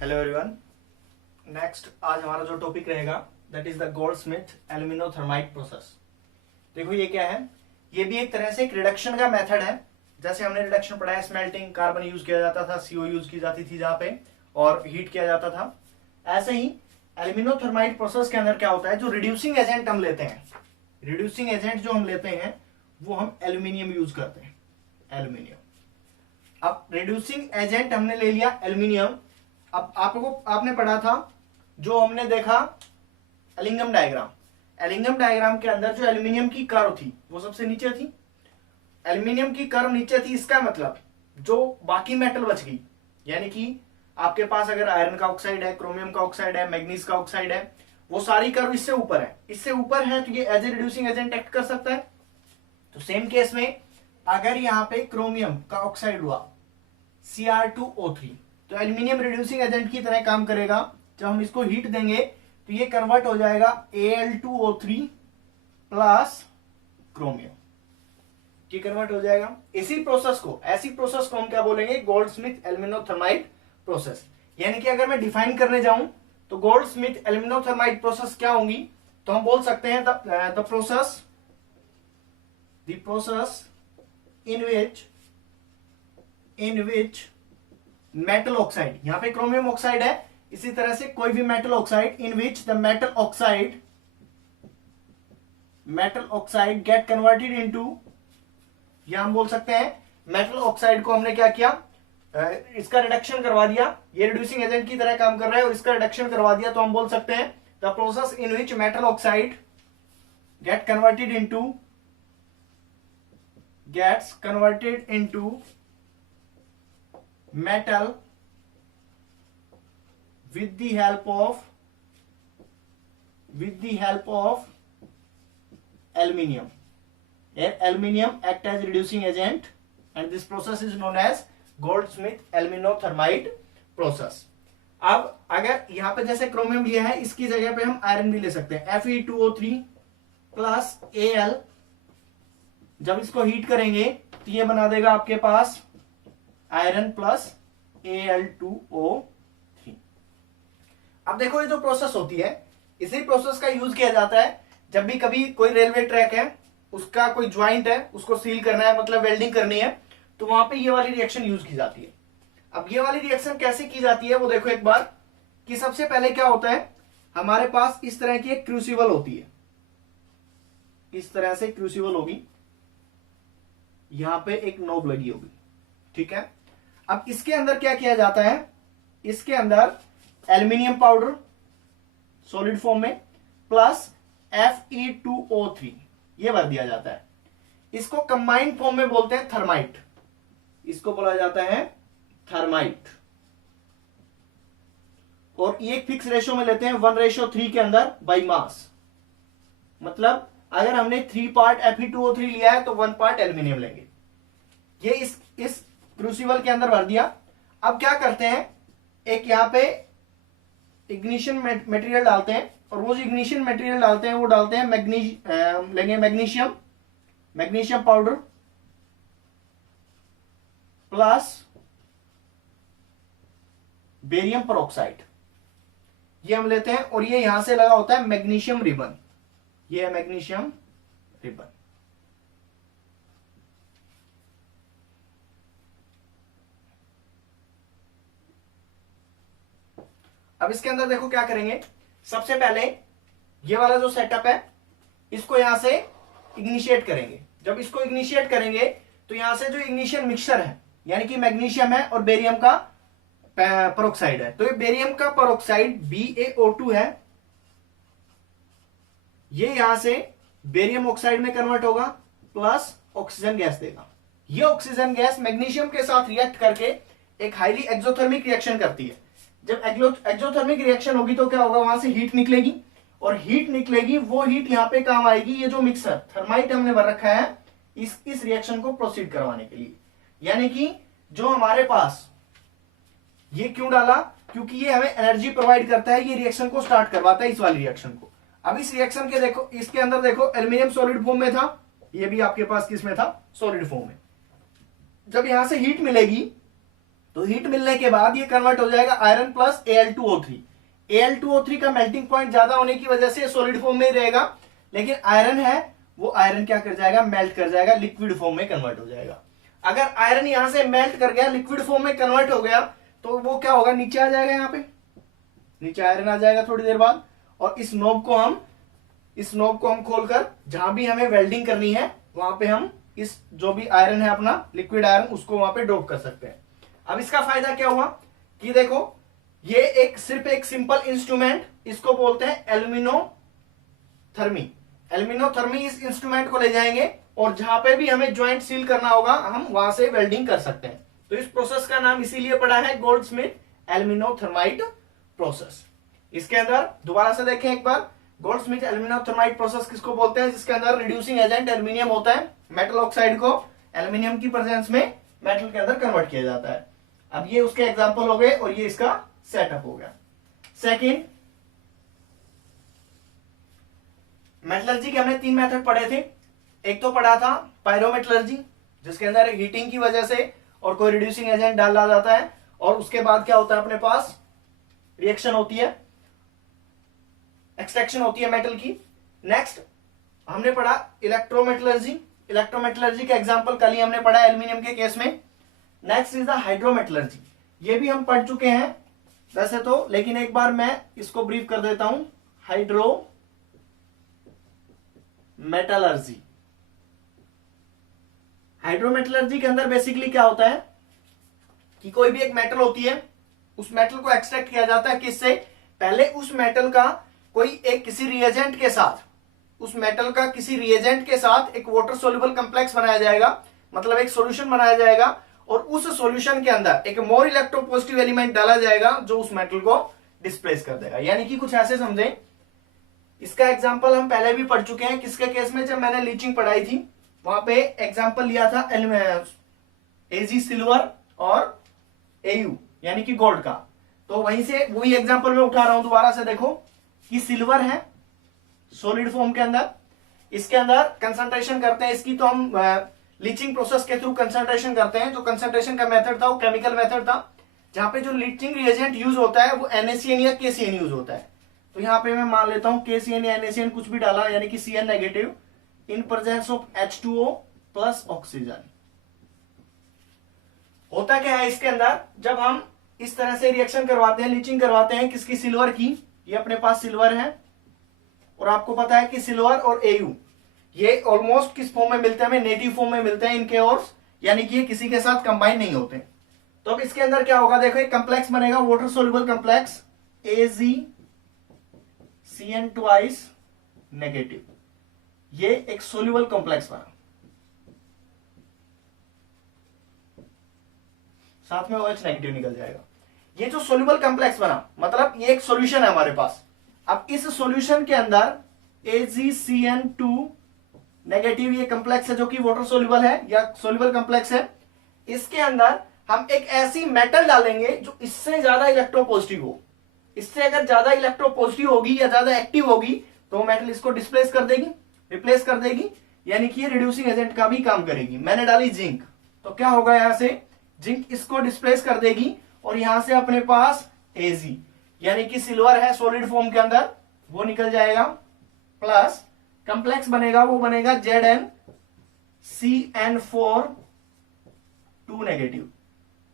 Hello everyone. Next आज हमारा जो टॉपिक रहेगा that is the Goldsmith aluminothermite process. देखो ये क्या है, ये भी एक तरह से एक रिडक्शन का मेथड है। जैसे हमने रिडक्शन पढ़ा है, स्मेल्टिंग, कार्बन यूज किया जाता था, सीओ यूज की जाती थी जहां पे, और हीट किया जाता था। ऐसे ही एल्यूमिनोथर्माइट प्रोसेस के अंदर क्या होता है, जो रिड्यूसिंग एजेंट हम लेते हैं, रिड्यूसिंग एजेंट जो हम लेते हैं वो हम एल्यूमिनियम यूज करते हैं, एल्यूमिनियम। अब रिड्यूसिंग एजेंट हमने ले लिया एल्यूमिनियम। अब आपने पढ़ा था, जो हमने देखा एलिंगम डायग्राम, एलिंगम डायग्राम के अंदर जो एल्यूमिनियम की कर्व थी वो सबसे नीचे थी, एल्यूमिनियम की कर्व नीचे थी। इसका मतलब जो बाकी मेटल बच गई, यानी कि आपके पास अगर आयरन का ऑक्साइड है, क्रोमियम का ऑक्साइड है, मैग्नीज का ऑक्साइड है, वो सारी कर्व इससे ऊपर है, इससे ऊपर है, तो ये as a reducing agent act कर सकता है। तो सेम केस में अगर यहाँ पे क्रोमियम का ऑक्साइड हुआ Cr2O3, तो एल्यूमिनियम रिड्यूसिंग एजेंट की तरह काम करेगा। जब हम इसको हीट देंगे तो ये कन्वर्ट हो जाएगा Al2O3 प्लस क्रोमियम, ये कन्वर्ट हो जाएगा। इसी प्रोसेस को, ऐसी प्रोसेस को हम क्या बोलेंगे, गोल्डस्मिथ एल्यूमिनोथर्माइट प्रोसेस। यानी कि अगर मैं डिफाइन करने जाऊं तो गोल्डस्मिथ एल्यूमिनोथर्माइट प्रोसेस क्या होंगी, तो हम बोल सकते हैं the process in which metal oxide, यहां पे क्रोमियम ऑक्साइड है, इसी तरह से कोई भी metal oxide, in which the metal oxide get converted into, या हम बोल सकते हैं मेटल ऑक्साइड को हमने क्या किया, इसका रिडक्शन करवा दिया। ये रिड्यूसिंग एजेंट की तरह काम कर रहा है और इसका रिडक्शन करवा दिया, तो हम बोल सकते हैं the process in which metal oxide gets converted into metal with the help of aluminium. Aluminium act as reducing agent and this process is known as Goldsmith aluminothermite process. अब अगर यहां पे जैसे क्रोमियम लिया है, इसकी जगह पे हम आयरन भी ले सकते हैं, Fe2O3 प्लस Al। जब इसको हीट करेंगे तो ये बना देगा आपके पास आयरन प्लस Al2O3। अब देखो ये जो प्रोसेस होती है, इसी प्रोसेस का यूज किया जाता है जब भी कभी कोई रेलवे ट्रैक है, उसका कोई ज्वाइंट है, उसको सील करना है, मतलब वेल्डिंग करनी है, तो वहां पे ये वाली रिएक्शन यूज की जाती है। अब ये वाली रिएक्शन कैसे की जाती है वो देखो एक बार, कि सबसे पहले क्या होता है, हमारे पास इस तरह की एक क्रूसिबल होती है, इस तरह से क्रूसिबल होगी, यहां पे एक नोब लगी होगी, ठीक है। अब इसके अंदर क्या किया जाता है, इसके अंदर एल्यूमिनियम पाउडर सॉलिड फॉर्म में प्लस Fe2O3 ये भर दिया जाता है। इसको कंबाइंड फॉर्म में बोलते हैं थर्माइट, इसको बोला जाता है थर्माइट। और ये एक फिक्स रेशियो में लेते हैं 1:3 के अंदर बाई मास। मतलब अगर हमने 3 पार्ट Fe2O3 लिया है तो 1 पार्ट एल्यूमिनियम लेंगे। ये इस क्रूसिबल के अंदर भर दिया। अब क्या करते हैं, एक यहां पे इग्निशन मटेरियल डालते हैं, और वो जो इग्निशन मटेरियल डालते हैं वो डालते हैं लेंगे magnesium powder plus barium peroxide, ये हम लेते हैं। और ये यहां से लगा होता है मैग्नीशियम रिबन, ये है मैग्नीशियम रिबन। अब इसके अंदर देखो क्या करेंगे, सबसे पहले ये वाला जो सेटअप है इसको यहां से इग्निशिएट करेंगे। जब इसको इग्निशिएट करेंगे तो यहां से जो इग्निशियन मिक्सचर है, यानी कि मैग्नीशियम है और बेरियम का परऑक्साइड है, तो ये बेरियम का परऑक्साइड BaO2 है, ये यहां से बेरियम ऑक्साइड में कन्वर्ट होगा प्लस ऑक्सीजन गैस देगा। ये ऑक्सीजन गैस मैग्नीशियम के साथ रिएक्ट करके एक हाईली एक्सोथर्मिक रिएक्शन करती है। जब एक्सोथर्मिक रिएक्शन होगी तो क्या होगा, वहां से हीट निकलेगी, और हीट निकलेगी, वो हीट यहां पे काम आएगी, ये जो मिक्सर थर्माइट हमने भर रखा है इस रिएक्शन को प्रोसीड करवाने के लिए। यानी कि जो हमारे पास ये क्यों डाला, क्योंकि ये हमें एनर्जी प्रोवाइड करता है, ये रिएक्शन को स्टार्ट करवाता है, इस वाली रिएक्शन को। अब इस रिएक्शन के देखो, इसके अंदर देखो एल्यूमिनियम सॉलिड फॉर्म में था, ये भी आपके पास किस में था, सॉलिड फॉर्म में। जब यहां से हीट मिलेगी तो हीट मिलने के बाद ये कन्वर्ट हो जाएगा आयरन प्लस Al2O3। Al2O3 का मेल्टिंग पॉइंट ज्यादा होने की वजह से सॉलिड फॉर्म में रहेगा, लेकिन आयरन है वो आयरन क्या कर जाएगा, मेल्ट कर जाएगा, लिक्विड फॉर्म में कन्वर्ट हो जाएगा। अगर आयरन यहां से मेल्ट कर गया, लिक्विड फॉर्म में कन्वर्ट हो गया, तो वो क्या होगा, नीचे आ जाएगा, यहाँ पे नीचे आयरन आ जाएगा थोड़ी देर बाद। और इस नोब को हम खोलकर जहां भी हमें वेल्डिंग करनी है वहां पे हम इस जो भी आयरन है अपना लिक्विड आयरन उसको वहां पे डोप कर सकते हैं। अब इसका फायदा क्या हुआ कि देखो ये एक सिर्फ एक सिंपल इंस्ट्रूमेंट, इसको बोलते हैं एल्यूमिनोथर्मी। एल्यूमिनोथर्मी इस इंस्ट्रूमेंट को ले जाएंगे और जहां पे भी हमें ज्वाइंट सील करना होगा हम वहां से वेल्डिंग कर सकते हैं। तो इस प्रोसेस का नाम इसीलिए पड़ा है गोल्डस्मिथ एल्यूमिनोथर्माइट प्रोसेस। इसके अंदर दोबारा से देखें एक बार, गोल्डस्मिथ एल्यूमिनोथर्माइट प्रोसेस किसको बोलते हैं, जिसके अंदर रिड्यूसिंग एजेंट एल्यूमिनियम होता है, मेटल ऑक्साइड को एल्यूमिनियम की प्रेजेंस में मेटल के अंदर कन्वर्ट किया जाता है। अब ये उसके एग्जांपल हो गए और ये इसका सेटअप हो गया। सेकंड, मेटलर्जी के हमने 3 मेथड पढ़े थे। एक तो पढ़ा था पायरोमेटलर्जी, जिसके अंदर हीटिंग की वजह से और कोई रिड्यूसिंग एजेंट डाला जाता है और उसके बाद क्या होता है, अपने पास रिएक्शन होती है, एक्सट्रैक्शन होती है मेटल की। नेक्स्ट हमने पढ़ा इलेक्ट्रोमेटलर्जी। इलेक्ट्रोमेटलर्जी का एग्जांपल कल ही हमने पढ़ा एल्यूमिनियम के केस में। नेक्स्ट इज द हाइड्रोमेटलर्जी, ये भी हम पढ़ चुके हैं वैसे तो, लेकिन एक बार मैं इसको ब्रीफ कर देता हूं। हाइड्रोमेटलर्जी, हाइड्रोमेटलर्जी के अंदर बेसिकली क्या होता है कि कोई भी एक मेटल होती है, उस मेटल को एक्सट्रैक्ट किया जाता है किससे, पहले उस मेटल का कोई एक किसी रिएजेंट के साथ, उस मेटल का किसी रिएजेंट के साथ एक वाटर सोल्यूबल कॉम्प्लेक्स बनाया जाएगा, मतलब एक सॉल्यूशन बनाया जाएगा और उस सॉल्यूशन के अंदर एक मोर इलेक्ट्रोपॉजिटिव एलिमेंट डाला जाएगा जो उस मेटल को डिस्प्लेस कर देगा। यानी कि कुछ ऐसे समझें, इसका एग्जांपल हम पहले भी पढ़ चुके हैं, किसके केस में, जब मैंने लीचिंग पढ़ाई थी वहां पे एग्जांपल लिया था एजी सिल्वर और एयू यानी कि गोल्ड का। तो वहीं से वही एग्जांपल मैं उठा रहा हूं दोबारा से। देखो कि सिल्वर है सॉलिड फॉर्म के अंदर, इसके अंदर कंसंट्रेशन करते हैं इसकी, तो हम लीचिंग प्रोसेस के थ्रू कंसंट्रेशन करते हैं। जो कंसंट्रेशन का मेथड था वो केमिकल मेथड था, जहां पे जो लीचिंग रिएजेंट यूज होता है वो NaCN या KCN यूज होता है। तो यहाँ पे मैं मान लेता हूं KCN या NaCN कुछ भी डाला, यानी कि Cn negative in presence of H2O plus oxygen. होता क्या है इसके अंदर, जब हम इस तरह से रिएक्शन करवाते हैं, लीचिंग करवाते हैं किसकी, सिल्वर की, ये अपने पास सिल्वर है और आपको पता है कि सिल्वर और एयू ये ऑलमोस्ट किस फॉर्म में मिलते हैं, हमें नेटिव फॉर्म में मिलते हैं इनके, और यानी कि ये किसी के साथ कंबाइन नहीं होते। तो अब इसके अंदर क्या होगा, देखो एक कंप्लेक्स बनेगा water soluble complex AgCN twice negative, ये एक सोल्यूबल कॉम्प्लेक्स बना, साथ में OH नेगेटिव निकल जाएगा। ये जो सोल्यूबल कॉम्प्लेक्स बना मतलब ये एक सॉल्यूशन है हमारे पास। अब इस सॉल्यूशन के अंदर AgCN2 नेगेटिव ये कॉम्प्लेक्स है जो कि वाटर सोल्यूबल है या सोल्यूबल कॉम्प्लेक्स है। इसके अंदर हम एक ऐसी मेटल डालेंगे जो इससे ज्यादा इलेक्ट्रोपॉजिटिव हो। इससे अगर ज्यादा इलेक्ट्रोपॉजिटिव होगी या ज्यादा एक्टिव होगी तो मेटल इसको डिस्प्लेस कर देगी, रिप्लेस कर देगी, यानी कि ये रिड्यूसिंग एजेंट का भी काम करेगी। मैंने डाली जिंक, तो क्या होगा, यहां से जिंक इसको डिस्प्लेस कर देगी और यहां से अपने पास Ag यानी कि सिल्वर है सॉलिड फॉर्म के अंदर, वो निकल जाएगा, प्लस कंप्लेक्स बनेगा, वो बनेगा ZnCN4 2 नेगेटिव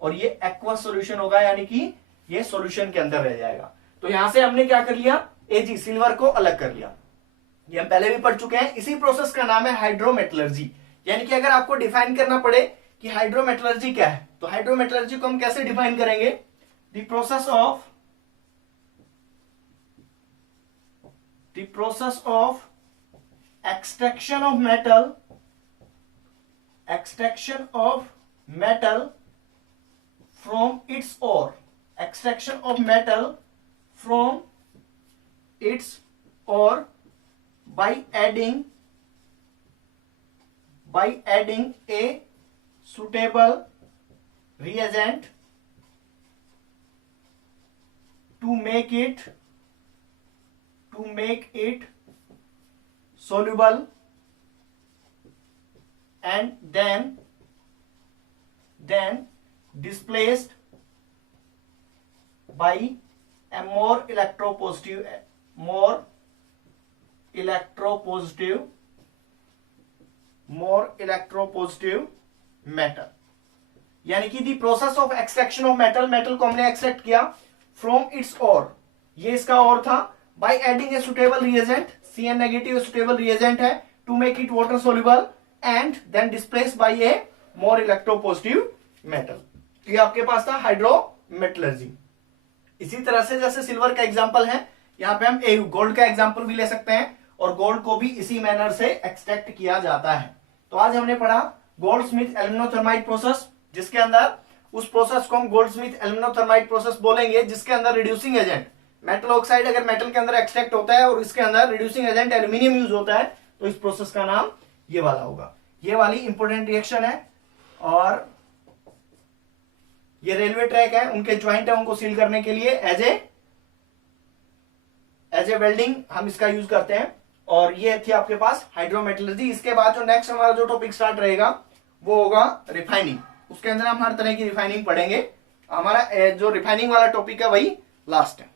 और ये एक्वा सॉल्यूशन होगा, यानी कि ये सॉल्यूशन के अंदर रह जाएगा। तो यहां से हमने क्या कर लिया, Ag सिल्वर को अलग कर लिया। ये हम पहले भी पढ़ चुके हैं। इसी प्रोसेस का नाम है हाइड्रोमेटलर्जी। यानी कि अगर आपको डिफाइन करना पड़े कि हाइड्रोमेटलर्जी क्या है, तो हाइड्रोमेटलर्जी को हम कैसे डिफाइन करेंगे, the process of extraction of metal from its ore, extraction of metal from its ore by adding a suitable reagent to make it soluble and then displaced by A more electropositive metal. यानी कि the process of extraction of metal को हमने extract किया from its ओर, ये इसका और था, by adding a suitable reagent, Cn negative suitable reagent है, to make it water soluble and then displace by a more electropositive metal. तो ये आपके पास था हाइड्रोमेटलर्जी। इसी तरह से जैसे सिल्वर का एग्जांपल है, यहां पे हम गोल्ड का एग्जांपल भी ले सकते हैं, और गोल्ड को भी इसी मैनर से एक्सट्रैक्ट किया जाता है। तो आज हमने पढ़ा गोल्डस्मिथ एल्यूमिनोथर्माइट प्रोसेस, जिसके अंदर उस प्रोसेस को हम गोल्डस्मिथ एल्यूमिनोथर्माइट प्रोसेस बोलेंगे, जिसके अंदर रिड्यूसिंग एजेंट मेटल ऑक्साइड अगर मेटल के अंदर एक्सट्रैक्ट होता है और इसके अंदर रिड्यूसिंग एजेंट एल्यूमिनियम यूज होता है, तो इस प्रोसेस का नाम ये वाला होगा। ये वाली इंपॉर्टेंट रिएक्शन है, और ये रेलवे ट्रैक है, उनके ज्वाइंट है, उनको सील करने के लिए एज ए वेल्डिंग हम इसका यूज करते हैं। और ये थी आपके पास हाइड्रोमेटलर्जी। इसके बाद जो नेक्स्ट हमारा जो टॉपिक स्टार्ट रहेगा वो होगा रिफाइनिंग। उसके अंदर हम हर तरह की रिफाइनिंग पढ़ेंगे। हमारा जो रिफाइनिंग वाला टॉपिक है वही लास्ट है।